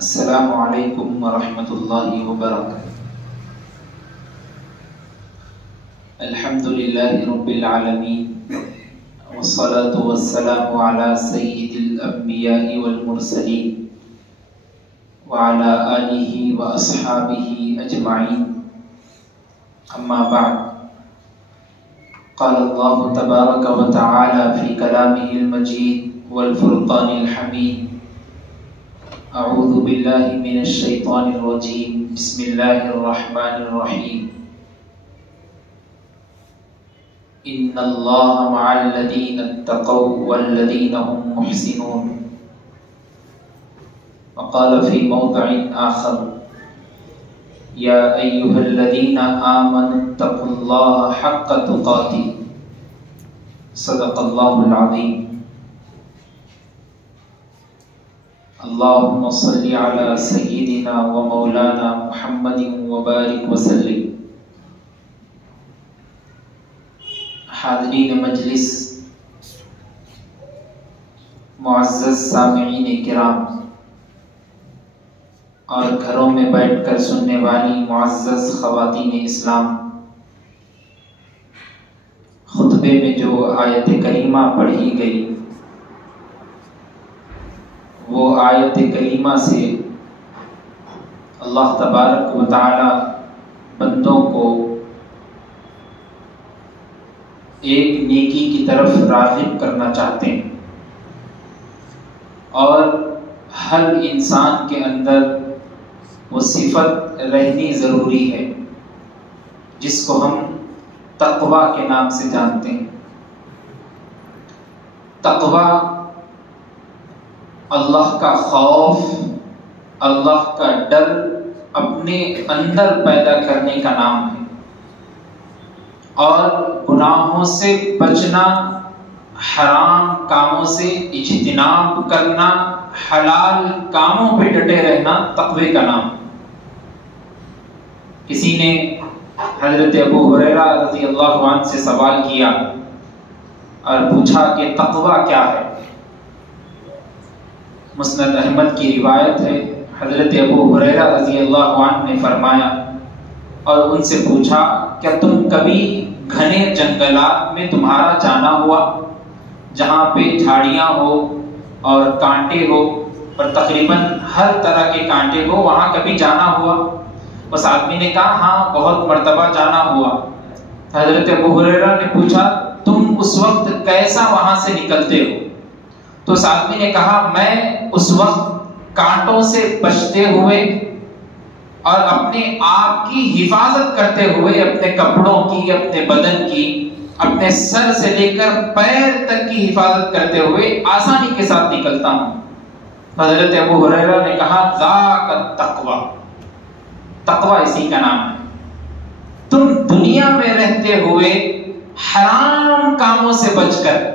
السلام علیکم ورحمۃ اللہ وبرکاتہ۔ الحمد للہ رب العالمین والصلاة والسلام علی سید الانبیاء والمرسلین وعلی آلہ واصحابہ اجمعین، اما بعد، قال اللہ تبارک وتعالی فی کلامہ المجید والفرقان الحمید، اعوذ باللہ من الشیطان الرجیم، بسم اللہ الرحمن الرحیم، ان اللہ مع الذین اتقوا والذین هم محسنون۔ وقال فی موضع آخر، یا ایہا الذین آمنوا اتقوا اللہ حق تقاتہ، صدق اللہ العظیم۔ اللہم صلی علی سیدنا و مولانا محمد وبارک وسلم۔ حاضرین مجلس، معزز سامعین کرام اور گھروں میں بیٹھ کر سننے والی معزز خواتین اسلام، خطبے میں جو آیت کریمہ پڑھی گئی وہ آیت کریمہ سے اللہ تبارک و تعالی بندوں کو ایک نیکی کی طرف راغب کرنا چاہتے ہیں، اور ہر انسان کے اندر وہ صفت رہنی ضروری ہے جس کو ہم تقویٰ کے نام سے جانتے ہیں۔ تقویٰ اللہ کا خوف، اللہ کا ڈر اپنے اندر پیدا کرنے کا نام ہے، اور گناہوں سے بچنا، حرام کاموں سے اجتناب کرنا، حلال کاموں پہ ڈٹے رہنا تقوی کا نام ہے۔ کسی نے حضرت ابو ہریرہ رضی اللہ عنہ سے سوال کیا اور پوچھا کہ تقوی کیا ہے؟ مسند احمد کی روایت ہے، حضرت ابو ہریرہ رضی اللہ عنہ نے فرمایا اور ان سے پوچھا، کیا تم کبھی گھنے جنگلات میں تمہارا جانا ہوا جہاں پہ جھاڑیاں ہو اور کانٹے ہو اور تقریباً ہر طرح کے کانٹے ہو، وہاں کبھی جانا ہوا؟ اس آدمی نے کہا ہاں، بہت مرتبہ جانا ہوا۔ حضرت ابو ہریرہ نے پوچھا، تم اس وقت کیسا وہاں سے نکلتے ہو؟ تو اس آدمی نے کہا، میں اس وقت کانٹوں سے بچتے ہوئے اور اپنے آپ کی حفاظت کرتے ہوئے، اپنے کپڑوں کی، اپنے بدن کی، اپنے سر سے لے کر پیر تک کی حفاظت کرتے ہوئے آسانی کے ساتھ نکلتا ہوں۔ حضرت ابو ہریرہ نے کہا، ذاک التقوی، تقوی اسی کا نام ہے۔ تم دنیا میں رہتے ہوئے حرام کاموں سے بچ کر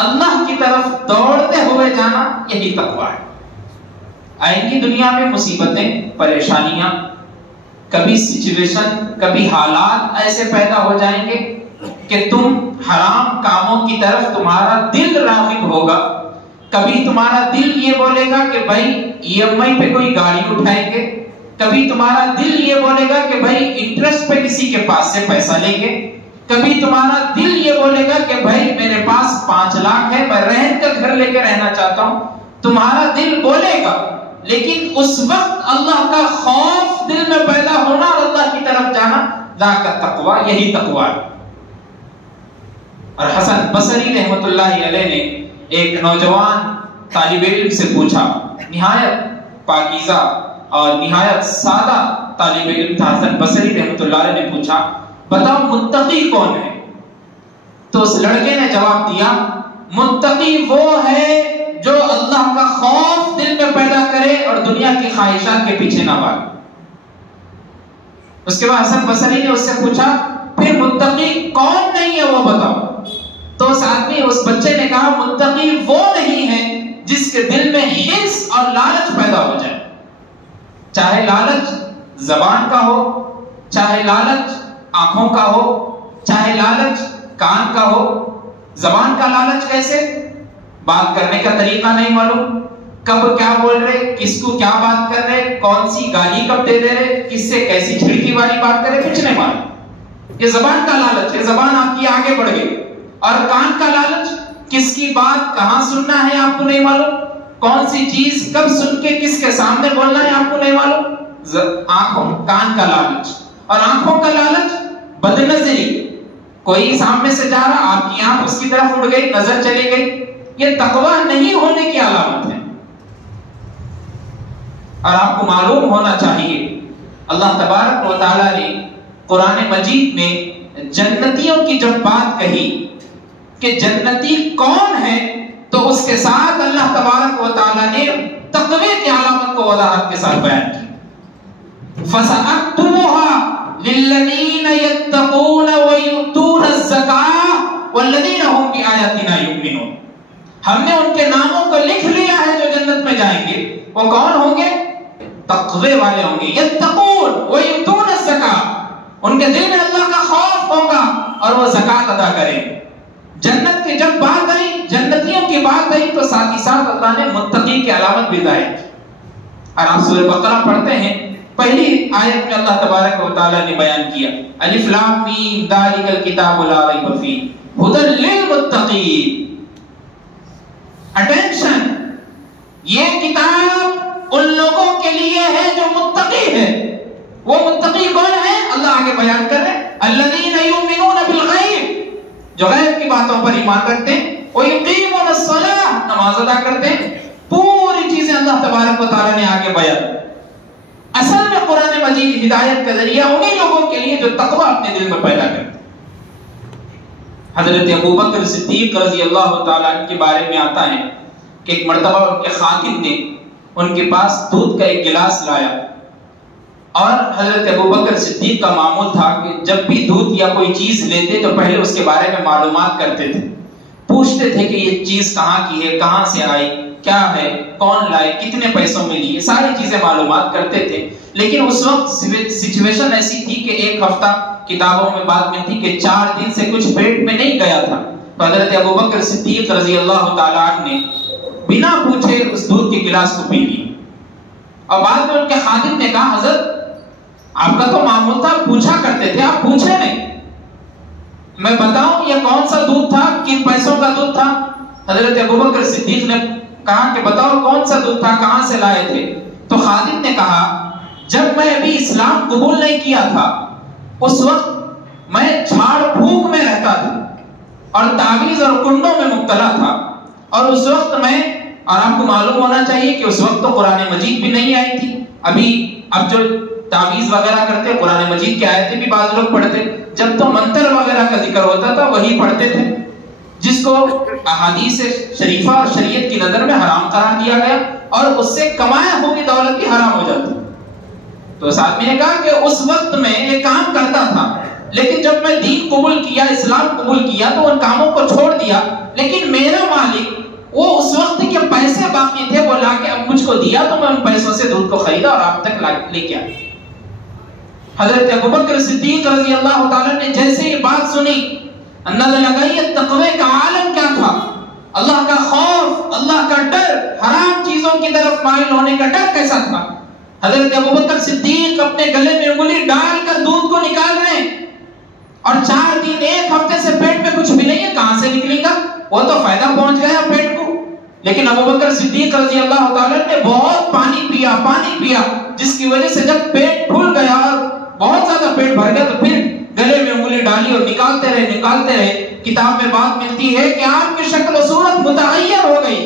اللہ کی طرف دوڑتے ہوئے جانا، یہی تقوی ہے۔ آئیں گی دنیا میں مصیبتیں، پریشانیاں، کبھی سچویشن، کبھی حالات ایسے پیدا ہو جائیں گے کہ تم حرام کاموں کی طرف تمہارا دل راغب ہوگا۔ کبھی تمہارا دل یہ بولے گا کہ بھائی EMI پہ کوئی گاڑی اٹھائیں گے، کبھی تمہارا دل یہ بولے گا کہ بھائی انٹرسٹ پہ کسی کے پاس سے پیسہ لیں گے، کبھی تمہارا دل یہ بولے گا کہ بھائی میرے پاس 5 لاکھ ہے، میں رہن کا گھر لے کے رہنا چاہتا ہوں۔ تمہارا دل بولے گا، لیکن اس وقت اللہ کا خوف دل میں پیدا ہونا اور اللہ کی طرف جانا، ذاک التقوی، یہی تقوی ہے۔ اور حسن بصری رحمۃ اللہ علیہ نے ایک نوجوان طالب علم سے پوچھا، نہایت پاکیزہ اور نہایت سادہ طالب علم تھا حسن بصری رحمۃ اللہ علیہ نے پوچھا، بتاؤ متقی کون ہے؟ تو اس لڑکے نے جواب دیا، متقی وہ ہے جو اللہ کا خوف دل میں پیدا کرے اور دنیا کی خواہشات کے پیچھے نہ بھاگے۔ اس کے بعد حسن بصری نے اس سے پوچھا، پھر متقی کون نہیں ہے وہ بتاؤ؟ تو اس آدمی، اس بچے نے کہا، متقی وہ نہیں ہے جس کے دل میں حرص اور لالچ پیدا ہو جائے، چاہے لالچ زبان کا ہو، چاہے لالچ آنکھوں کا ہو، چاہے لالچ کان کا ہو۔ زبان کا لالچ کیسے؟ بات کرنے کا طریقہ نہیں معلوم، کب کیا بول رہے، کس کو کیا بات کر رہے، کون سی گالی کب دے دے رہے، کس سے کیسی چھڑکی والی بات کر رہے، کچھ نہیں معلوم۔ یہ زبان کا لالچ ہے، زبان آپ کی آگے بڑھ گئی۔ اور کان کا لالچ، کس کی بات کہاں سننا ہے آپ کو نہیں معلوم، کون سی چیز کب سن کے کس کے سامنے بولنا ہے آپ کو نہیں معلوم۔ آنکھوں، کان کا لالچ، اور آنکھوں کا لالچ بد نظری، کوئی سامنے سے جا رہا، آپ کی آنکھ اس کی طرف اڑ گئی، نظر چلی گئی، یہ تقویٰ نہیں ہونے کی علامت ہے۔ اور آپ کو معلوم ہونا چاہیے اللہ تبارک و تعالیٰ نے قرآن مجید میں جنتیوں کی جب بات کہی کہ جنتی کون ہے، تو اس کے ساتھ اللہ تبارک و تعالیٰ نے تقوی کی علامت کو وضاحت کے ساتھ بیان کی۔ فَسَأَكْتُبُهَا لِلَّذِينَ يَتَّقُونَ وَيُؤْتُونَ الزَّكَاةَ وَالَّذِينَ هُمْ بِآيَاتِنَا يُؤْمِنُونَ۔ ہم نے ان کے ناموں کو لکھ لیا ہے جو جنت میں جائیں گے، وہ کون ہوں گے؟ تقوی والے ہوں گے۔ یتقون ویؤتون الزکاۃ، ان کے دل میں اللہ کا خوف ہوگا اور وہ زکات ادا کریں گے۔ جنت کی جب بات آئی، جنتیوں کی بات آئی، تو ساتھ ہی ساتھ اللہ نے متقی کی علامت بھی ظاہر کی۔ اور آپ سورہ بقرہ پڑھتے ہیں، پہلی آیت میں اللہ تبارک و تعالیٰ نے بیان کیا الف لام میم ذالک الکتاب لا ریب فیہ ھدی للمتقین۔ اٹینشن، یہ کتاب ان لوگوں کے لیے ہے جو متقی ہے۔ وہ متقی کون ہے؟ اللہ آگے بیان کر رہے الذین یؤمنون بالغیب، جو غیب کی باتوں پر ایمان رکھتے ہیں، ویقیمون الصلاۃ، نماز ادا کرتے ہیں۔ پوری چیزیں اللہ تبارک و تعالیٰ نے آگے بیان۔ اصل میں قرآن مجید ہدایت کا ذریعہ انہی لوگوں کے لیے جو تقوی اپنے دل میں پیدا کرتے ہیں۔ حضرت ابوبکر صدیق رضی اللہ تعالیٰ عنہ کے بارے میں آتا ہے کہ ایک مرتبہ ان کے خادم نے ان کے پاس دودھ کا ایک گلاس لایا، اور حضرت ابوبکر صدیق کا معمول تھا کہ جب بھی دودھ یا کوئی چیز لیتے تو پہلے اس کے بارے میں معلومات کرتے تھے، پوچھتے تھے کہ یہ چیز کہاں کی ہے، کہاں سے آئی، کیا ہے، کون لائے، کتنے پیسوں میں لی، ساری چیزیں معلومات کرتے تھے۔ لیکن اس وقت سچویشن ایسی تھی کہ ایک ہفتہ کتابوں میں بات ملتی کہ 4 دن سے کچھ پیٹ میں نہیں گیا تھا، تو حضرت ابوبکر صدیق رضی اللہ تعالیٰ عنہ نے بنا پوچھے اس دودھ کے گلاس کو پی لی۔ اور بعد میں ان کے خادم نے کہا حضرت آپ کا تو معمول تھا، پوچھا کرتے تھے، آپ پوچھے نہیں، میں بتاؤں یہ کون سا دودھ تھا، کن پیسوں کا دودھ تھا؟ حضرت ابوبکر صدیق نے کہا کہ بتاؤ کون سا دودھ تھا، کہاں سے لائے تھے؟ تو خادم نے کہا جب میں ابھی اسلام قبول نہیں کیا تھا اس وقت میں جھاڑ پھونک میں رہتا تھا اور تعویذ اور کنڈوں میں مبتلا تھا، اور اس وقت میں، اور آپ کو معلوم ہونا چاہیے کہ اس وقت تو قرآن مجید بھی نہیں آئی تھی، اب جو تعویذ وغیرہ کرتے قرآن مجید کی آیتیں بھی بعض لوگ پڑھتے، جب تو منتر وغیرہ کا ذکر ہوتا تھا وہی پڑھتے تھے، جس کو احادیث شریفہ اور شریعت کی نظر میں حرام قرار دیا گیا، اور اس سے کمایا ہوئی دولت بھی حرام ہو جاتی۔ تو اس آدمی نے کہا کہ اس وقت میں یہ کام کرتا تھا، لیکن جب میں دین قبول کیا، اسلام قبول کیا، تو ان کاموں کو چھوڑ دیا، لیکن میرا مالک وہ اس وقت کے پیسے باقی تھے وہ لا کے اب مجھ کو دیا، تو میں ان پیسوں سے دودھ کو خریدا اور آپ تک لے کے آیا۔ حضرت ابوبکر صدیق رضی اللہ تعالیٰ نے جیسے یہ بات سنی، اندازہ لگائیے تقوی کا عالم کیا تھا، اللہ کا خوف، اللہ کا ڈر، حرام چیزوں کی طرف مائل ہونے کا ڈر کیسا تھا۔ حضرت ابوبکر صدیق اپنے گلے میں انگلی ڈال کر دودھ کو نکال رہے ہیں، اور 4 دن 1 ہفتے سے پیٹ میں کچھ بھی نہیں ہے، کہاں سے نکلے گا، وہ تو فائدہ پہنچ گیا پیٹ کو۔ لیکن ابوبکر صدیق رضی اللہ تعالیٰ نے بہت پانی پیا، جس کی وجہ سے جب پیٹ پھول گیا اور بہت زیادہ پیٹ بھر گیا، تو پھر گلے میں انگلی ڈالی اور نکالتے رہے۔ کتاب میں بات ملتی ہے کہ آپ کی شکل و صورت متغیر ہو گئی،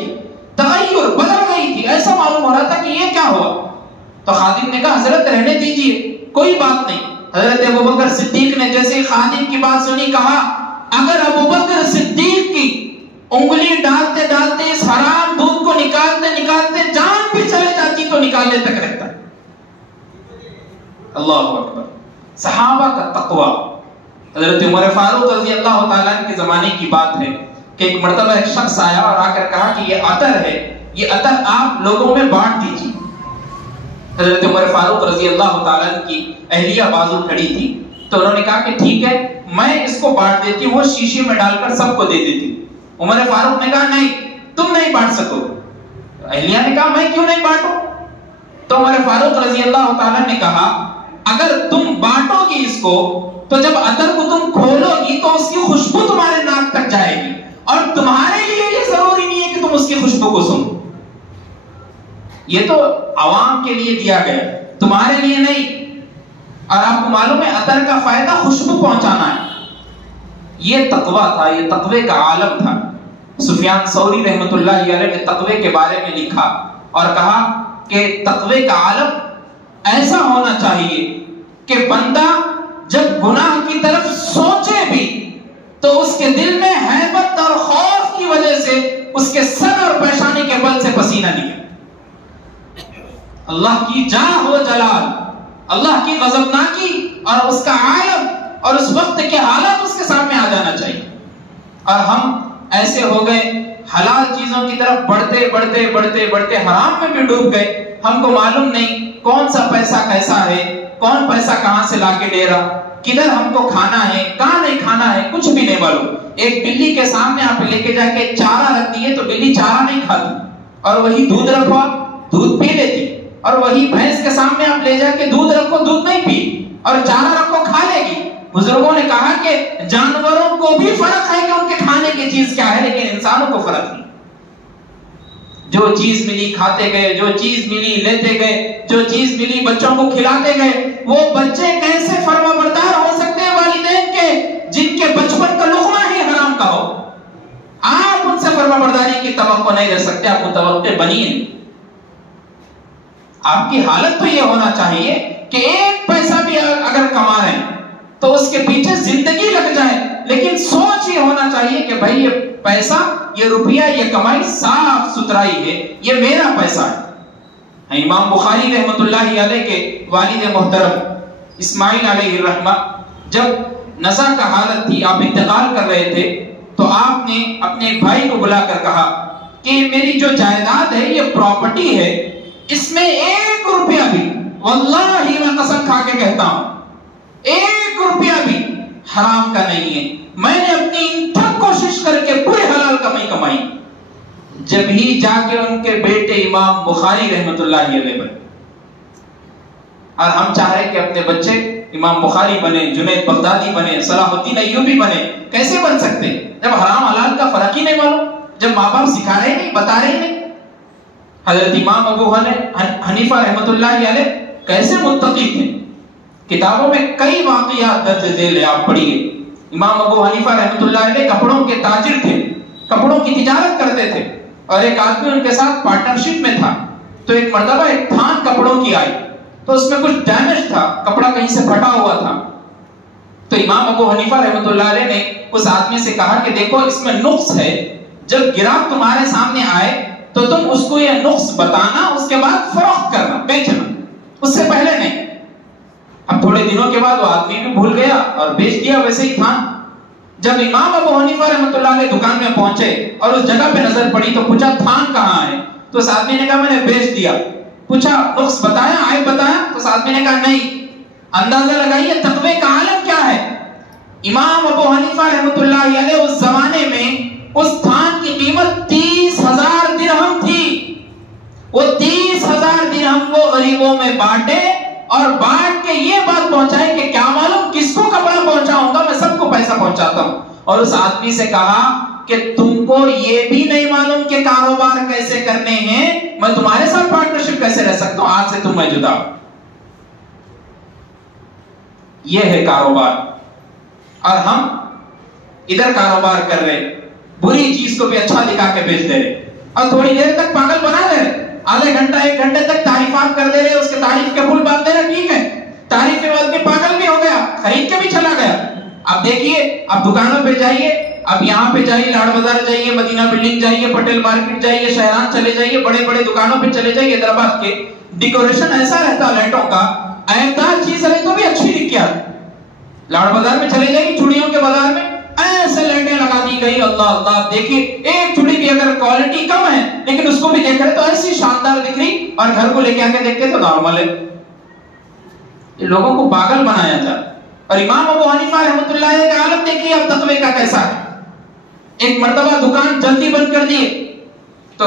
تغیر بدل گئی تھی، ایسا معلوم ہو رہا تھا کہ یہ کیا ہوا۔ تو خادم نے کہا حضرت رہنے دیجئے، کوئی بات نہیں۔ حضرت ابوبکر صدیق نے جیسے ہی خادم کی بات سنی، کہا اگر ابوبکر صدیق کی انگلی ڈالتے ڈالتے اس حرام دودھ کو نکالتے جان بھی چلے جاتی تو نکالنے تک رہتا۔ اللہ اکبر، صحابہ کا تقوی۔ حضرت عمر فاروق رضی اللہ تعالیٰ عنہ کے زمانے کی بات ہے کہ ایک مرتبہ ایک شخص آیا اور آ کر کہا کہ یہ عطر ہے، یہ عطر آپ لوگوں میں بانٹ دیجیے۔ حضرت عمر فاروق رضی اللہ تعالیٰ عنہ کی اہلیہ بازو کھڑی تھی، تو انہوں نے کہا کہ ٹھیک ہے میں اس کو بانٹ دیتی ہوں، وہ شیشے میں ڈال کر سب کو دے دیتی۔ عمر فاروق نے کہا نہیں، تم نہیں بانٹ سکو۔ اہلیہ نے کہا میں کیوں نہیں بانٹوں؟ تو عمر فاروق رضی اللہ تعالیٰ نے کہا اگر تم بانٹو گی اس کو تو جب عطر کو تم کھولو گی تو اس کی خوشبو تمہارے ناک تک جائے گی، اور تمہارے لیے یہ ضروری نہیں ہے کہ تم اس کی خوشبو کو سنو. یہ تو عوام کے لیے دیا گیا، تمہارے لیے نہیں. اور آپ کو معلوم ہے عطر کا فائدہ خوشبو پہنچانا ہے. یہ تقویٰ تھا، یہ تقوی کا عالم تھا. سفیان ثوری رحمۃ اللہ علیہ نے تقوی کے بارے میں لکھا اور کہا کہ تقوی کا عالم ایسا ہونا چاہیے کہ بندہ جب گناہ کی طرف سوچے بھی تو اس کے دل میں ہیبت اور خوف کی وجہ سے اس کے سر اور پیشانی کے بل سے پسینہ نکلے. اللہ کی جاہ و جلال، اللہ کی غضبناکی اور اس کا عالم اور اس وقت کے حالات اس کے سامنے آ جانا چاہیے. اور ہم ایسے ہو گئے حلال چیزوں کی طرف بڑھتے بڑھتے بڑھتے بڑھتے حرام میں بھی ڈوب گئے. ہم کو معلوم نہیں کون سا پیسہ کیسا ہے، کون پیسہ کہاں سے لا کے دے رہا، کدھر ہم کو کھانا ہے، کہاں نہیں کھانا ہے، کچھ بھی نہیں معلوم. ایک بلی کے سامنے آپ لے کے جا کے چارہ رکھ دیے تو بلی چارہ نہیں کھاتی، اور وہی دودھ رکھو آپ دودھ پی لیتی. اور وہی بھینس کے سامنے آپ لے جا کے دودھ رکھو دودھ نہیں پی، اور چارہ رکھو کھا لے گی. بزرگوں نے کہا کہ جانوروں کو بھی فرق ہے کہ ان کے کھانے کی چیز کیا ہے، لیکن انسانوں کو فرق نہیں. جو چیز ملی کھاتے گئے، جو چیز ملی لیتے گئے، جو چیز ملی بچوں کو کھلاتے گئے. وہ بچے کیسے فرما بردار ہو سکتے ہیں والدین کے جن کے بچپن کا لقمہ ہی حرام کا ہو؟ آپ ان سے فرما برداری کی توقع نہیں رکھ سکتے، آپ متوقع بنیے. آپ کی حالت تو یہ ہونا چاہیے کہ ایک پیسہ بھی اگر کما رہے ہیں تو اس کے پیچھے زندگی لگ جائے، لیکن سوچ یہ ہونا چاہیے کہ بھائی یہ پیسہ، یہ روپیہ، یہ کمائی صاف ستھرائی ہے، یہ میرا پیسہ ہے. امام بخاری رحمۃ اللہ علیہ کے والد محترم اسماعیل علیہ الرحمہ جب نزا کا حالت تھی، آپ انتقال کر رہے تھے، تو آپ نے اپنے ایک بھائی کو بلا کر کہا کہ میری جو جائیداد ہے، یہ پراپرٹی ہے، اس میں 1 روپیہ بھی، واللہ میں قسم کھا کے کہتا ہوں 1 روپیہ بھی حرام کا نہیں ہے. میں نے اپنی انتھک کوشش کر کے پورے حلال کمائی. جب ہی جا کے ان کے بیٹے امام بخاری رحمت اللہ علیہ بنے. اور ہم چاہ رہے کہ اپنے بچے امام بخاری بنے، جنید بغدادی بنے، صلاح الدین ایوبی بنے. کیسے بن سکتے جب حرام حلال کا فرق ہی نہیں معلوم، جب ماں باپ سکھا رہے نہیں، بتا رہے نہیں. حضرت امام ابو حنیفہ رحمت اللہ علیہ کیسے متقی تھے، کتابوں میں کئی واقعات درج ذیل ہیں، آپ پڑھیے. امام ابو حنیفہ رحمت اللہ علیہ کپڑوں کے تاجر تھے، کپڑوں کی تجارت کرتے تھے، اور ایک آدمی ان کے ساتھ پارٹنرشپ میں تھا. تو ایک مرتبہ ایک تھان کپڑوں کی آئی تو اس میں کچھ ڈیمیج تھا، کپڑا کہیں سے پھٹا ہوا تھا. تو امام ابو حنیفہ رحمت اللہ علیہ نے اس آدمی سے کہا کہ دیکھو اس میں نقص ہے، جب گراہک تمہارے سامنے آئے تو تم اس کو یہ نقص بتانا، اس کے بعد فروخت کرنا، بیچنا، اس سے پہلے نہیں. اب تھوڑے دنوں کے بعد وہ آدمی بھی بھول گیا اور بیچ دیا ویسے ہی تھا. جب امام ابو حنیفہ رحمۃ اللہ علیہ دکان میں پہنچے اور اس جگہ پہ نظر پڑی تو پوچھا تھان کہاں ہے؟ تو اس آدمی نے کہا میں نے بیچ دیا. پوچھا نقص بتایا، عیب بتایا؟ تو اس آدمی نے کہا نہیں. اندازہ لگائیے تقوی کا عالم کیا ہے. امام ابو حنیفہ رحمۃ اللہ علیہ اس زمانے میں اس تھان کی قیمت 30,000 درہم تھی. وہ 30,000 درہم کو غریبوں میں بانٹے اور بانٹ کے یہ بات پہنچائے کہ کیا معلوم کس کو کپڑا پہنچاؤں گا، میں سب کو پیسہ پہنچاتا ہوں. اور اس آدمی سے کہا کہ تم کو یہ بھی نہیں معلوم کہ کاروبار کیسے کرنے ہیں، میں تمہارے ساتھ پارٹنرشپ کیسے رہ سکتا ہوں، آج سے تم میں جدا. یہ ہے کاروبار. اور ہم ادھر کاروبار کر رہے، بری چیز کو بھی اچھا دکھا کے بیچ دے رہے، اور تھوڑی دیر تک پاگل بنا دے رہے، آدھے گھنٹہ 1 گھنٹے تک تعریفات کر دے رہے، اس کے تعریف کے پھول باندھ دے رہے. ٹھیک ہے، تعریف کے بعد میں پاگل بھی ہو گیا، خرید کے بھی چلا گیا. اب دیکھیے، اب دکانوں پہ جائیے، اب یہاں پہ جائیے، لاڑ بازار جائیے، مدینہ بلڈنگ جائیے، پٹیل مارکیٹ جائیے، شہران چلے جائیے، بڑے بڑے دکانوں پہ چلے جائیے. حیدرآباد کے ڈیکوریشن ایسا رہتا لائٹوں کا، عیبدار چیز رہے تو بھی اچھی دکھ کے آتی. لاڑ بازار میں چلے جائیے، چوڑیوں کے بازار میں ایسے لائٹیں لگا دی گئی، اللہ اللہ. دیکھیے ایک چوڑی بھی اگر کوالٹی کم ہے لیکن اس کو بھی دیکھ رہے تو ایسی شاندار دکھ رہی، اور گھر کو لے کے آ کے دیکھتے تو نارمل ہے. لوگوں کو پاگل بنایا تھا. اور امام ابو حنیفہ رحمۃ اللہ علیہ کا عالم دیکھیے اب تقوی کا کیسا ہے. ایک مرتبہ دکان جلدی بند کر دیے تو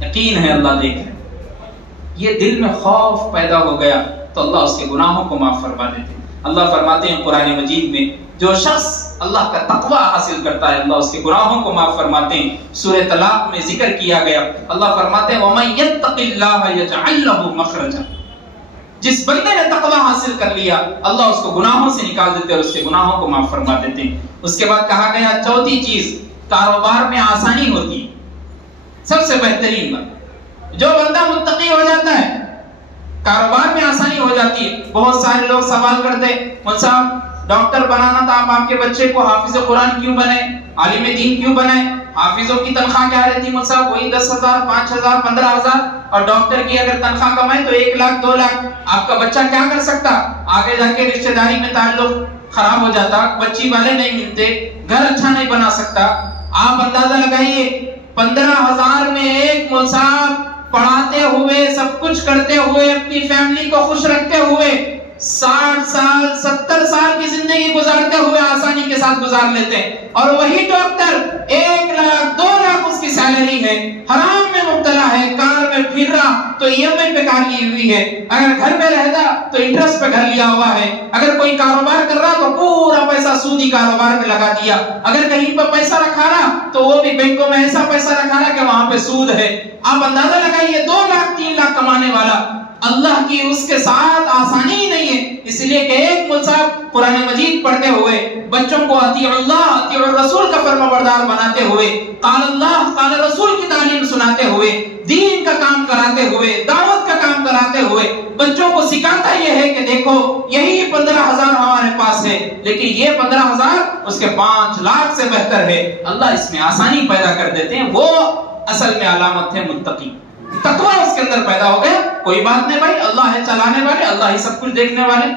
یقین ہے اللہ دیکھ رہے. یہ دل میں خوف پیدا ہو گیا تو اللہ اس کے گناہوں کو معاف فرما دیتے. اللہ فرماتے ہیں قرآن مجید میں جو شخص اللہ کا تقوی حاصل کرتا ہے اللہ اس کے گناہوں کو معاف فرماتے ہیں. سورہ طلاق میں ذکر کیا گیا, اللہ فرماتے ہیں وَمَن يَتَّقِ اللَّهَ يَجْعَل لَّهُ مَخْرَجًا. جس بندے نے تقوی حاصل کر لیا اللہ اس کو گناہوں سے نکال دیتے اور اس کے گناہوں کو معاف فرما دیتے ہیں. اس کے بعد کہا گیا چوتھی چیز, کاروبار میں آسانی ہوتی ہے. سب سے بہترین بات, جو بندہ متقی ہو جاتا ہے کاروبار میں آسانی ہو جاتی ہے. بہت سارے لوگ سوال کرتے مجھ صاحب ڈاکٹر بنانا تھا, آپ کے بچے کو حافظ قرآن کیوں بنائے, عالم دین کیوں بنائے, حافظوں کی تنخواہ کیا رہتی مجھ صاحب, وہی 10,000 5,000 15,000, اور ڈاکٹر کی اگر تنخواہ کمائے تو 1 لاکھ 2 لاکھ. آپ کا بچہ کیا کر سکتا, آگے جا کے رشتہ داری میں تعلق خراب ہو جاتا, بچی والے نہیں ملتے, گھر اچھا نہیں بنا سکتا. آپ اندازہ لگائیے 15,000 میں ایک مول صاحب پڑھاتے ہوئے سب کچھ کرتے ہوئے اپنی فیملی کو خوش رکھتے ہوئے 60 سال 70 سال کی زندگی گزارتے ہوئے آسانی کے ساتھ گزار لیتے ہیں. اور وہی ڈاکٹر 1 لاکھ 2 لاکھ اس کی سیلری ہے, حرام میں مبتلا ہے, کار میں پھر رہا تو EMI پہ کار لی ہوئی ہے, اگر گھر میں رہتا تو انٹرسٹ پہ گھر لیا ہوا ہے, اگر کوئی کاروبار کر رہا تو پورا پیسہ سودی کاروبار میں لگا دیا, اگر کہیں پہ پیسہ رکھا رہا تو وہ بھی بینکوں میں ایسا پیسہ رکھا رہا کہ وہاں پہ سود ہے. آپ اندازہ لگائیے 2 لاکھ 3 لاکھ کمانے والا, اللہ کی اس کے ساتھ آسانی ہی نہیں ہے. اس لیے کہ ایک مول صاحب قرآن مجید پڑھتے ہوئے بچوں کو اطیع اللہ اطیع الرسول کا فرما بردار بناتے ہوئے, قال اللہ قال رسول کی تعلیم سناتے ہوئے, دین کا کام کراتے ہوئے, دعوت کا کام کراتے ہوئے بچوں کو سکھاتا یہ ہے کہ دیکھو یہی 15,000 ہمارے پاس ہے لیکن یہ 15,000 اس کے 5 لاکھ سے بہتر ہے. اللہ اس میں آسانی پیدا کر دیتے ہیں. وہ اصل میں علامت ہے متقی. تقوی اس کے اندر پیدا ہو گیا, کوئی بات نہیں بھائی اللہ ہے چلانے والے, اللہ ہی سب کچھ دیکھنے والے.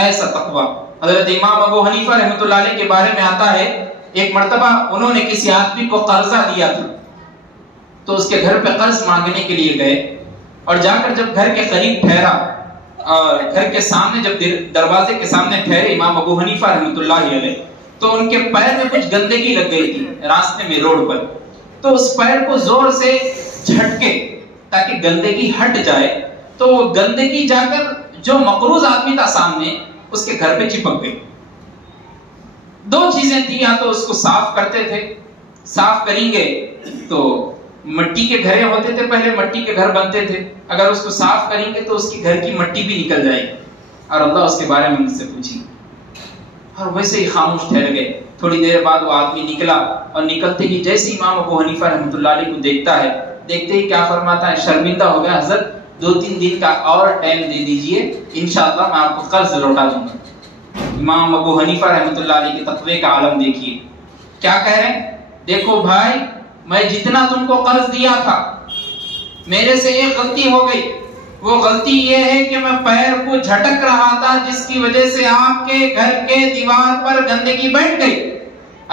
ایسا تقوی حضرت امام ابو حنیفہ رحمۃ اللہ علیہ کے بارے میں آتا ہے, ایک مرتبہ انہوں نے کسی آدمی کو قرضہ دیا تھا تو اس کے گھر پہ قرض مانگنے کے لیے گئے, اور جا کر جب گھر کے قریب ٹھہرا اور گھر کے سامنے جب دروازے کے سامنے ٹھہرے امام ابو حنیفہ رحمۃ اللہ علیہ, تو ان کے پیر میں کچھ گندگی لگ گئی تھی راستے میں روڈ پر. تو اس پیر کو زور سے جھٹکے تاکہ گندگی ہٹ جائے, تو وہ گندگی جا کر جو مقروض آدمی تھا سامنے اس کے گھر پہ چپک گئی. 2 چیزیں تھی, یا تو اس کو صاف کرتے تھے, صاف کریں گے تو مٹی کے گھر ہوتے تھے پہلے, مٹی کے گھر بنتے تھے, اگر اس کو صاف کریں گے تو اس کے گھر کی مٹی بھی نکل جائے گی. اور اللہ اس کے بارے میں مجھ سے پوچھی, اور ویسے ہی خاموش ٹھہر گئے. تھوڑی دیر بعد وہ آدمی نکلا, اور نکلتے ہی جیسے امام ابو حنیفہ رحمۃ اللہ علیہ کو دیکھتا ہے, دیکھتے ہی کیا فرماتا ہے, شرمندہ ہو گیا حضرت 2-3 دن کا اور ٹائم دے دیجئے, انشاءاللہ میں آپ کو قرض لوٹا دوں گا. امام ابو حنیفہ رحمۃ اللہ علیہ کے تقوی کا عالم دیکھیے, کیا کہہ رہے ہیں, دیکھو بھائی میں جتنا تم کو قرض دیا تھا میرے سے ایک غلطی ہو گئی. وہ غلطی یہ ہے کہ میں پیر کو جھٹک رہا تھا جس کی وجہ سے آپ کے گھر کے دیوار پر گندگی بیٹھ گئی.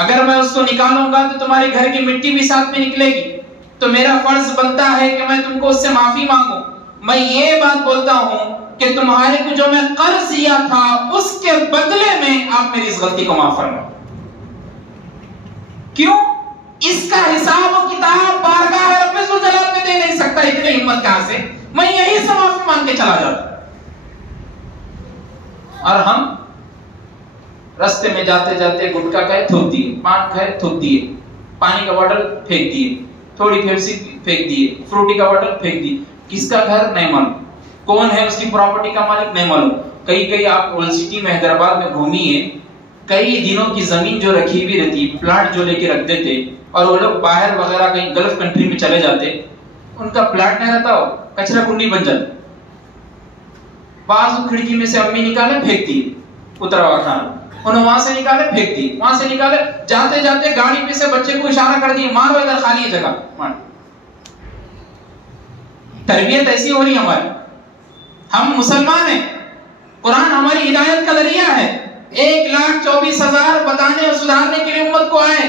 اگر میں اس کو نکالوں گا تو تمہارے گھر کی مٹی بھی ساتھ میں نکلے گی, تو میرا فرض بنتا ہے کہ میں تم کو اس سے معافی مانگوں. میں یہ بات بولتا ہوں کہ تمہارے کو جو میں قرض دیا تھا اس کے بدلے میں آپ میری اس غلطی کو معاف فرمائیں. کیوں؟ اس کا حساب و کتاب بارگاہ رب ذوالجلال میں دے نہیں سکتا, اتنی ہمت کہاں سے, میں یہی سے معافی مانگ کے چلا جاتا. اور ہم رستے میں جاتے جاتے گٹکا کھائے تھوک دیے, پان کھائے تھوک دیے, پانی کا بوتل پھینک دیے, تھوڑی پیپسی پھینک دیے, فروٹی کا بوتل پھینک دیے. کس کا گھر نہیں معلوم, کون ہے اس کی پراپرٹی کا مالک نہیں معلوم. کئی آپ اولڈ سٹی میں حیدرآباد میں گھومیے, کئی دنوں کی زمین جو رکھی ہوئی رہتی, پلاٹ جو لے کے رکھ دیتے, اور وہ لوگ باہر وغیرہ کہیں گلف کنٹری میں چلے جاتے, ان کا پلاٹ نہیں رہتا, کچرا کنڈی بن جاتا. بعض کھڑکی میں سے امی نکالے پھینک دی, اترا ہوا کھانا, انہوں وہاں سے نکالے پھینک دی, وہاں سے نکالے, جاتے جاتے گاڑی پہ سے بچے کو اشارہ کر دیے, مارو ادھر خالی ہے جگہ, مار. تربیت ایسی ہو رہی ہماری. ہم مسلمان ہیں, قرآن ہماری ہدایت کا ذریعہ ہے. 1,24,000 بتانے اور سدھارنے کے لیے امت کو آئے,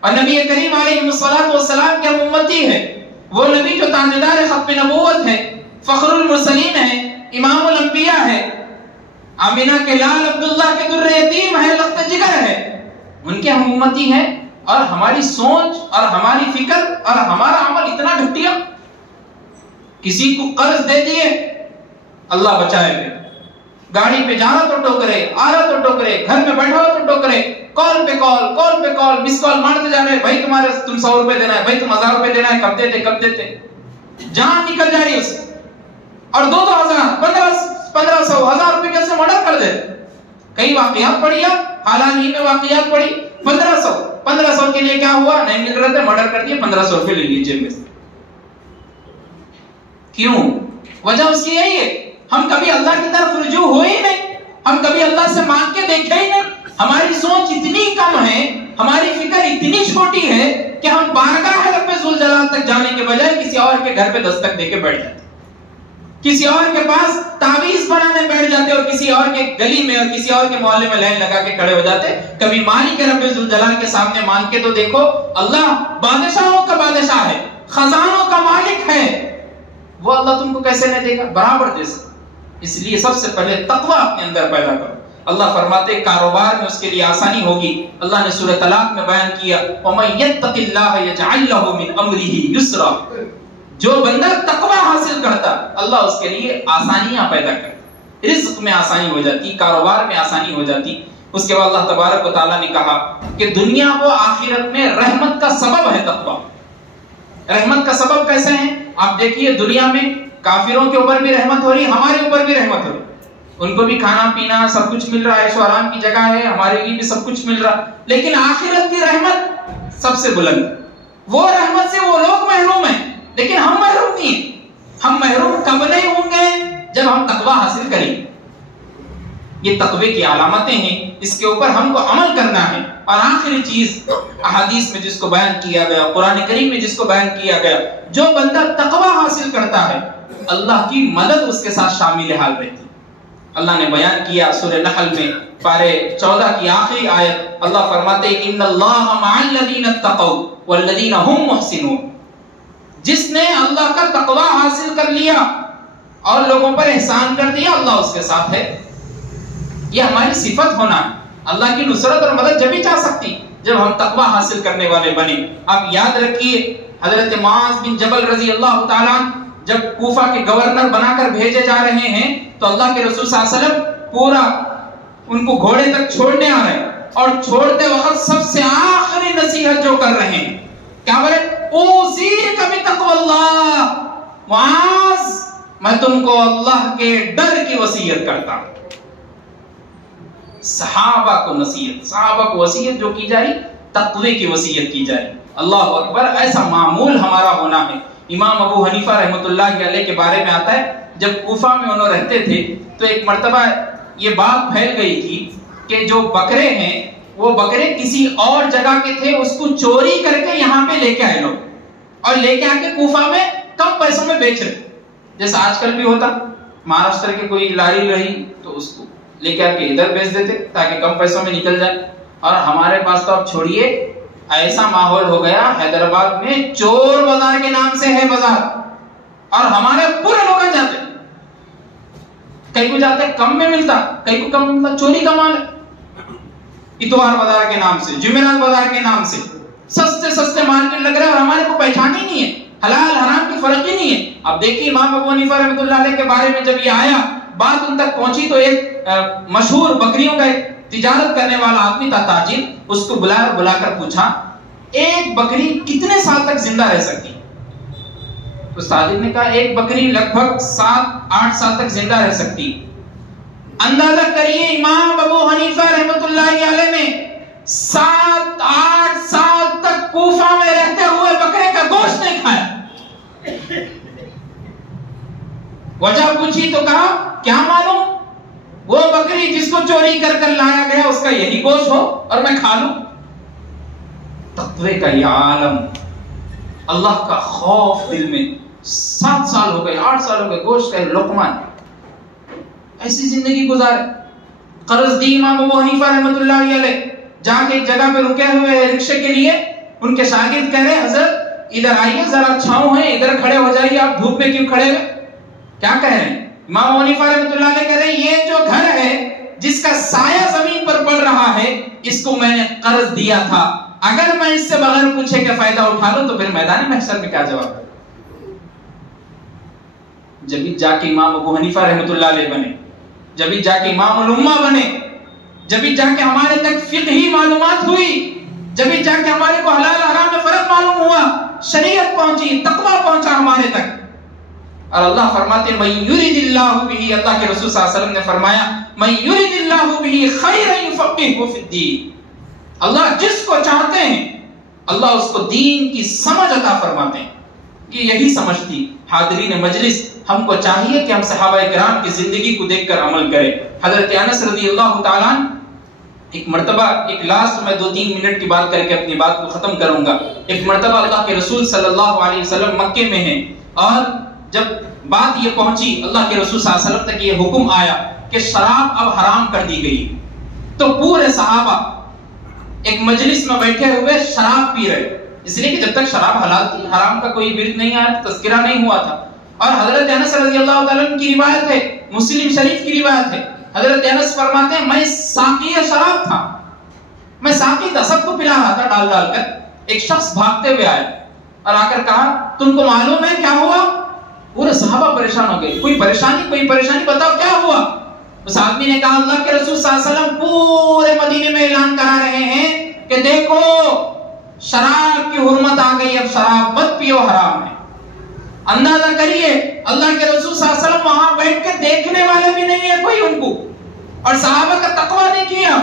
اور نبی کریم علیہ السلام کے ہم امتی ہیں. وہ نبی جو تاجدار ختم نبوت ہے, فخر المرسلین ہے, امام الانبیاء ہے, آمینہ کے لال عبداللہ کے در یتیم ہے, لخت جگر ہے, ان کے ہم امتی ہیں. اور ہماری سوچ اور ہماری فکر اور ہمارا عمل اتنا گھٹیا. کسی کو قرض دے دیے, اللہ بچائے گا, گاڑی پہ جا رہا تو ٹوکرے, آ رہا تو ٹوکرے, گھر میں بیٹھا ہو تو ٹوکرے, کال پہ کال, مس کال مارتے جا رہے, بھائی تم 100 روپے دینا ہے, بھائی تم 1000 روپے دینا ہے, کب دیتے, جان نکل جا رہی اس سے. اور 2000 1500 1000 روپے کیسے مرڈر کر دے. کئی واقعات پڑھی, حالان ہی میں واقعات پڑھی. 1500 کے لیے کیا ہوا, نہیں نکل رہے تھے, مرڈر کر دیا, 1500 روپے لے لیجیے میں سے. کیوں؟ وجہ اس کی یہی ہے, ہم کبھی اللہ کی طرف رجوع ہوئے ہی نہیں, ہم کبھی اللہ سے مانگ کے دیکھے ہی نہیں. ہماری سوچ اتنی کم ہے, ہماری فکر اتنی چھوٹی ہے کہ ہم بارگاہ رب ذوالجلال تک جانے کے بجائے کسی اور کے گھر پہ دستک دے کے بیٹھ جاتے, کسی اور کے پاس تعویذ بنانے بیٹھ جاتے, اور کسی اور کے گلی میں اور کسی اور کے محلے میں لائن لگا کے کھڑے ہو جاتے. کبھی مالک رب ذوالجلال کے سامنے مانگ کے تو دیکھو, اللہ بادشاہوں کا بادشاہ ہے, خزانوں کا مالک ہے, وہ اللہ تم کو کیسے نہیں دے گا, برابر دے سکتا. اس لیے سب سے پہلے تقوی اپنے اندر پیدا کرو. اللہ فرماتے کاروبار میں اس کے لیے آسانی ہوگی. اللہ نے سورہ طلاق میں بیان کیا, وَمَن يَتَّقِ اللَّهَ يَجْعَل لَّهُ مِنْ أَمْرِهِ يُسْرًا. جو بندہ تقوی حاصل کرتا, اللہ اس کے لیے آسانیاں پیدا کرتا. رزق میں آسانی ہو جاتی, کاروبار میں آسانی ہو جاتی. اس کے بعد اللہ تبارک و تعالیٰ نے کہا کہ دنیا و آخرت میں رحمت کا سبب ہے تقوی. رحمت کا سبب کیسے ہیں؟ آپ دیکھیے, دنیا میں کافروں کے اوپر بھی رحمت ہو رہی, ہمارے اوپر بھی رحمت ہو رہی. ان کو بھی کھانا پینا سب کچھ مل رہا ہے, عیش و آرام کی جگہ ہے, ہمارے لیے بھی سب کچھ مل رہا. لیکن آخرت کی رحمت سب سے بلند, وہ رحمت سے وہ لوگ محروم ہیں, لیکن ہم محروم نہیں ہیں. ہم محروم کب نہیں ہوں گے, جب ہم تقوی حاصل کریں. یہ تقوی کی علامتیں ہیں, اس کے اوپر ہم کو عمل کرنا ہے. اور آخری چیز, احادیث میں جس کو بیان کیا گیا, قرآن کریم میں جس کو بیان کیا گیا, جو بندہ تقوی حاصل کرتا ہے اللہ کی مدد اس کے ساتھ شامل حال رہتی. اللہ نے بیان کیا سورہ نحل میں پارے 14 کی آخری آیت, اللہ فرماتے ہیں ان اللہ مع الذین اتقوا والذین هم محسنون. جس نے اللہ کا تقوی حاصل کر لیا اور لوگوں پر احسان کر دیا, اللہ اس کے ساتھ ہے. یہ ہماری صفت ہونا ہے. اللہ کی نصرت اور مدد جبھی چاہ سکتی جب ہم تقوی حاصل کرنے والے بنے. آپ یاد رکھیے, حضرت معاذ بن جبل رضی اللہ تعالیٰ جب کوفہ کے گورنر بنا کر بھیجے جا رہے ہیں, تو اللہ کے رسول صلی اللہ علیہ وسلم پورا ان کو گھوڑے تک چھوڑنے آ رہے ہیں, اور چھوڑتے وقت سب سے آخری نصیحت جو کر رہے ہیں, کیا بولے, اوصیک بتقوی اللہ, معاذ میں تم کو اللہ کے ڈر کی وصیت کرتا ہوں. صحابہ کو نصیحت, صحابہ کو وصیت جو کی جائے, تقوی کی وصیت کی جائے. اللہ اکبر, ایسا معمول ہمارا ہونا ہے. امام ابو حنیفہ رحمۃ اللہ علیہ کے بارے میں آتا ہے, جب کوفہ میں انہوں رہتے تھے تو ایک مرتبہ یہ بات پھیل گئی تھی کہ جو بکرے ہیں وہ بکرے کسی اور جگہ کے تھے, اس کو چوری کر کے یہاں پہ لے کے آئے لوگ, اور لے کے آ کے کوفہ میں کم پیسوں میں بیچ رہے. جیسا آج کل بھی ہوتا, مہاراشٹر کی کوئی لاری رہی تو اس کو لے کے آ کے ادھر بیچ دیتے تاکہ کم پیسوں میں نکل جائے. اور ہمارے پاس تو اب چھوڑیے, ایسا ماحول ہو گیا حیدرآباد میں, چور بازار کے نام سے ہے بازار, اور ہمارے پورے لوگ جاتے, کئی کو جاتے کم میں ملتا, کئی کو کم ملتا, چوری کا مال ہے. اتوار بازار کے نام سے, جمعرات بازار کے نام سے سستے مارکیٹ لگ رہا ہے, اور ہمارے کو پہچان ہی نہیں ہے, حلال حرام کی فرق ہی نہیں ہے. اب دیکھیے امام ابو حنیفہ رحمۃ اللہ علیہ کے بارے میں جب یہ آیا, بات ان تک پہنچی, تو ایک مشہور بکریوں کا ایک تجارت کرنے والا آدمی تھا, تاجر, اس کو بلا کر پوچھا ایک بکری کتنے سال تک زندہ رہ سکتی؟ تو تاجر نے کہا ایک بکری لگ بھگ 7-8 سال تک زندہ رہ سکتی. اندازہ کریے امام ابو حنیفہ رحمۃ اللہ علیہ نے 7-8 سال تک کوفہ میں رہتے ہوئے بکرے کا گوشت نہیں کھایا. وجہ پوچھی تو کہا کیا معلوم, وہ بکری جس کو چوری کر کر لایا گیا اس کا یہی گوشت ہو اور میں کھا لوں. تقوی کا یہ عالم, اللہ کا خوف دل میں. 7 سال ہو گئے, 8 سال ہو گئے, گوشت کا لقمہ ایسی زندگی گزارے. قرض دی امام ابو حنیفہ رحمۃ اللہ علیہ, جا کے ایک جگہ پہ رکے ہوئے رکشے کے لیے, ان کے شاگرد کہہ رہے حضرت ادھر آئیے, ذرا چھاؤں ہے, ادھر کھڑے ہو جائیے, آپ دھوپ میں کیوں کھڑے ہوئے؟ کیا کہہ رہے ہیں امام ابو حنیفہ رحمۃ اللہ علیہ, کہہ رہے ہیں یہ جو گھر ہے جس کا سایہ زمین پر پڑ رہا ہے اس کو میں نے قرض دیا تھا، اگر میں اس سے بغیر پوچھے کہ فائدہ اٹھا لوں تو پھر میدان محشر میں کیا جواب ہے؟ جبھی جا کے امام ابو حنیفہ رحمۃ اللہ علیہ بنے، جبھی جا کے امام الامہ بنے، جبھی جا کے ہمارے تک فقہی معلومات ہوئی، جبھی جا کے ہمارے کو حلال حرام میں فرق معلوم ہوا، شریعت پہنچی، تقویٰ پہنچا ہمارے تک۔ اور اللہ فرماتے ہیں من یرید اللہ بہ، اللہ کے رسول صلی اللہ علیہ وسلم نے فرمایا من یرید اللہ بہ خیرا یفقہہ فی الدین، اللہ جس کو چاہتے ہیں اللہ اس کو دین کی سمجھ عطا فرماتے ہیں۔ کہ یہی سمجھ تھی حاضرین مجلس، ہم کو چاہیے کہ ہم صحابہ کرام کی زندگی کو دیکھ کر عمل کریں۔ حضرت انس رضی اللہ تعالیٰ عنہ ایک مرتبہ، ایک لاسٹ میں 2-3 منٹ کی بات کر کے اپنی بات کو ختم کروں گا۔ ایک مرتبہ اللہ کے رسول صلی اللہ علیہ وسلم مکے میں ہیں، اور جب بات یہ پہنچی اللہ کے رسول صلی اللہ علیہ وسلم تک یہ حکم آیا کہ شراب اب حرام کر دی گئی، تو پورے صحابہ ایک مجلس میں بیٹھے ہوئے شراب پی رہے، اس لیے کہ جب تک شراب حلال تھی، حرام کا کوئی ورد نہیں آیا، تذکرہ نہیں ہوا تھا۔ اور حضرت انس رضی اللہ تعالیٰ عنہ کی روایت ہے، مسلم شریف کی روایت ہے، حضرت انس فرماتے ہیں میں ساقی شراب تھا، میں ساقی تھا، سب کو پلا رہا تھا ڈال ڈال کر۔ ایک شخص بھاگتے ہوئے آیا اور آ کر کہا تم کو معلوم ہے کیا ہوا؟ پورے صحابہ پریشان ہو گئے، کوئی پریشانی بتاؤ کیا ہوا؟ اس آدمی نے کہا اللہ کے رسول صلی اللہ علیہ وسلم پورے مدینے میں اعلان کرا رہے ہیں کہ دیکھو شراب کی حرمت آ گئی، اب شراب مت پیو، حرام ہے۔ اندازہ کریے اللہ کے رسول صلی اللہ علیہ وسلم وہاں بیٹھ کے دیکھنے والے بھی نہیں ہے کوئی ان کو، اور صحابہ کا تقویٰ نہیں کیا۔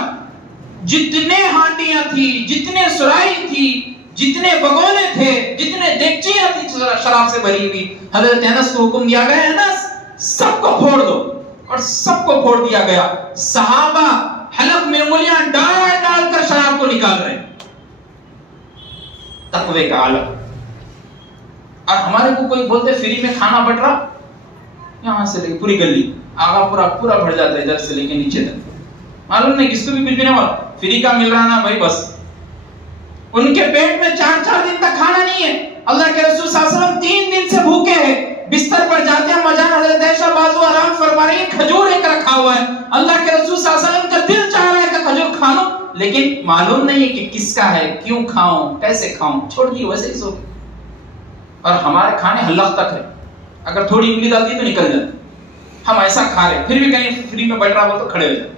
جتنے ہانڈیاں تھی، جتنے سرائی تھی، جتنے بگونے تھے، جتنے دیگچیاں تھی شراب سے بھری ہوئی، حضرت انس کو حکم دیا گیا انس سب کو پھوڑ دو، اور سب کو پھوڑ دیا گیا۔ صحابہ حلق میں انگلیاں ڈال ڈال کر شراب کو نکال رہے، تقوی کا عالم۔ اور ہمارے کو کوئی بولتے فری میں کھانا بٹ رہا، یہاں سے لے پوری گلی آگا پورا بھر جاتا ہے، ادھر سے لے کے نیچے تک، معلوم نہیں کس کو بھی کچھ بھی نہیں معلوم، فری کا مل رہا نا بھائی بس۔ ان کے پیٹ میں 4 دن تک کھانا نہیں ہے۔ اللہ کے رسول صلی اللہ علیہ وسلم 3 دن سے بھوکے ہیں، بستر پر جاتے ہیں، مجان حضرت عائشہ بازو آرام فرما رہی ہے، کھجور ایک رکھا ہوا ہے، اللہ کے رسول صلی اللہ علیہ وسلم کا دل چاہ رہا ہے کہ کھجور کھا لوں، لیکن معلوم نہیں ہے کہ کس کا ہے، کیوں کھاؤں، کیسے کھاؤں، چھوڑ دی ویسے ہی سو گئے۔ اور ہمارے کھانے حلق تک ہے، اگر تھوڑی انگلی ڈال دی تو نکل جاتی، ہم ایسا کھا رہے، پھر بھی کہیں فری میں بیٹھ رہا ہو تو کھڑے ہو جائے۔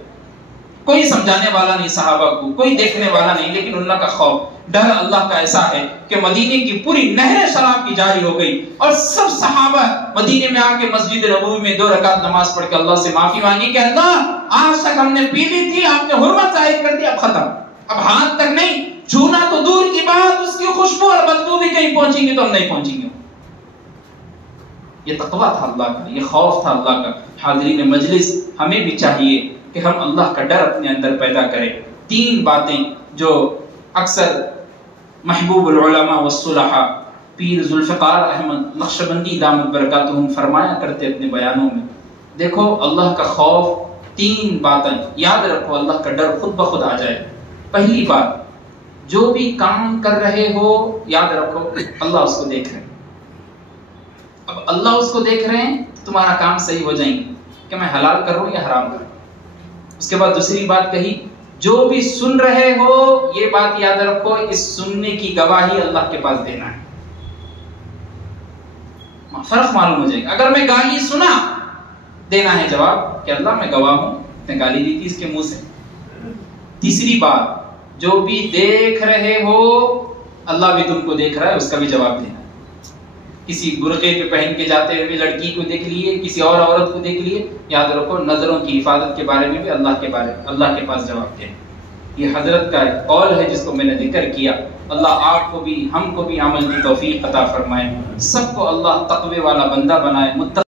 کوئی سمجھانے والا نہیں صحابہ کو، کوئی دیکھنے والا نہیں، لیکن اللہ کا خوف، ڈر اللہ کا ایسا ہے کہ مدینے کی پوری نہر شراب کی جاری ہو گئی، اور سب صحابہ مدینے میں آ کے مسجد نبوی میں 2 رکعت نماز پڑھ کے اللہ سے معافی مانگی کہ اللہ آج تک ہم نے پی لی تھی، آپ نے حرمت ظاہر کر دی، اب ختم، اب ہاتھ تک نہیں چھونا تو دور کی بات، اس کی خوشبو اور بدبو بھی کہیں پہنچیں گی تو ہم نہیں پہنچیں گے۔ یہ تقویٰ تھا اللہ کا، یہ خوف تھا اللہ کا۔ حاضرین مجلس، ہمیں بھی چاہیے کہ ہم اللہ کا ڈر اپنے اندر پیدا کریں۔ 3 باتیں جو اکثر محبوب العلماء والصلحاء پیر ذوالفقار احمد نقشبندی دامت برکاتہم فرمایا کرتے اپنے بیانوں میں، دیکھو اللہ کا خوف، 3 باتیں یاد رکھو، اللہ کا ڈر خود بخود آ جائے۔ پہلی بات، جو بھی کام کر رہے ہو یاد رکھو اللہ اس کو دیکھ رہے ہیں۔ اب اللہ اس کو دیکھ رہے ہیں تو تمہارا کام صحیح ہو جائیں گے کہ میں حلال کر رہا ہوں یا حرام کر رہا ہوں۔ اس کے بعد دوسری بات کہی، جو بھی سن رہے ہو یہ بات یاد رکھو، اس سننے کی گواہی اللہ کے پاس دینا ہے۔ فرق معلوم ہو جائے گا، اگر میں گالی سنا دینا ہے جواب کہ اللہ میں گواہ ہوں، نے گالی دی تھی اس کے منہ سے۔ تیسری بات، جو بھی دیکھ رہے ہو اللہ بھی تم کو دیکھ رہا ہے، اس کا بھی جواب دینا ہے۔ کسی برقعے پہ پہن کے جاتے ہوئے لڑکی کو دیکھ لیے، کسی اور عورت کو دیکھ لیے، یاد رکھو نظروں کی حفاظت کے بارے میں بھی اللہ کے پاس جواب دیں۔ یہ حضرت کا ایک قول ہے جس کو میں نے ذکر کیا۔ اللہ آپ کو بھی ہم کو بھی عمل کی توفیق عطا فرمائے، سب کو اللہ تقوی والا بندہ بنائے،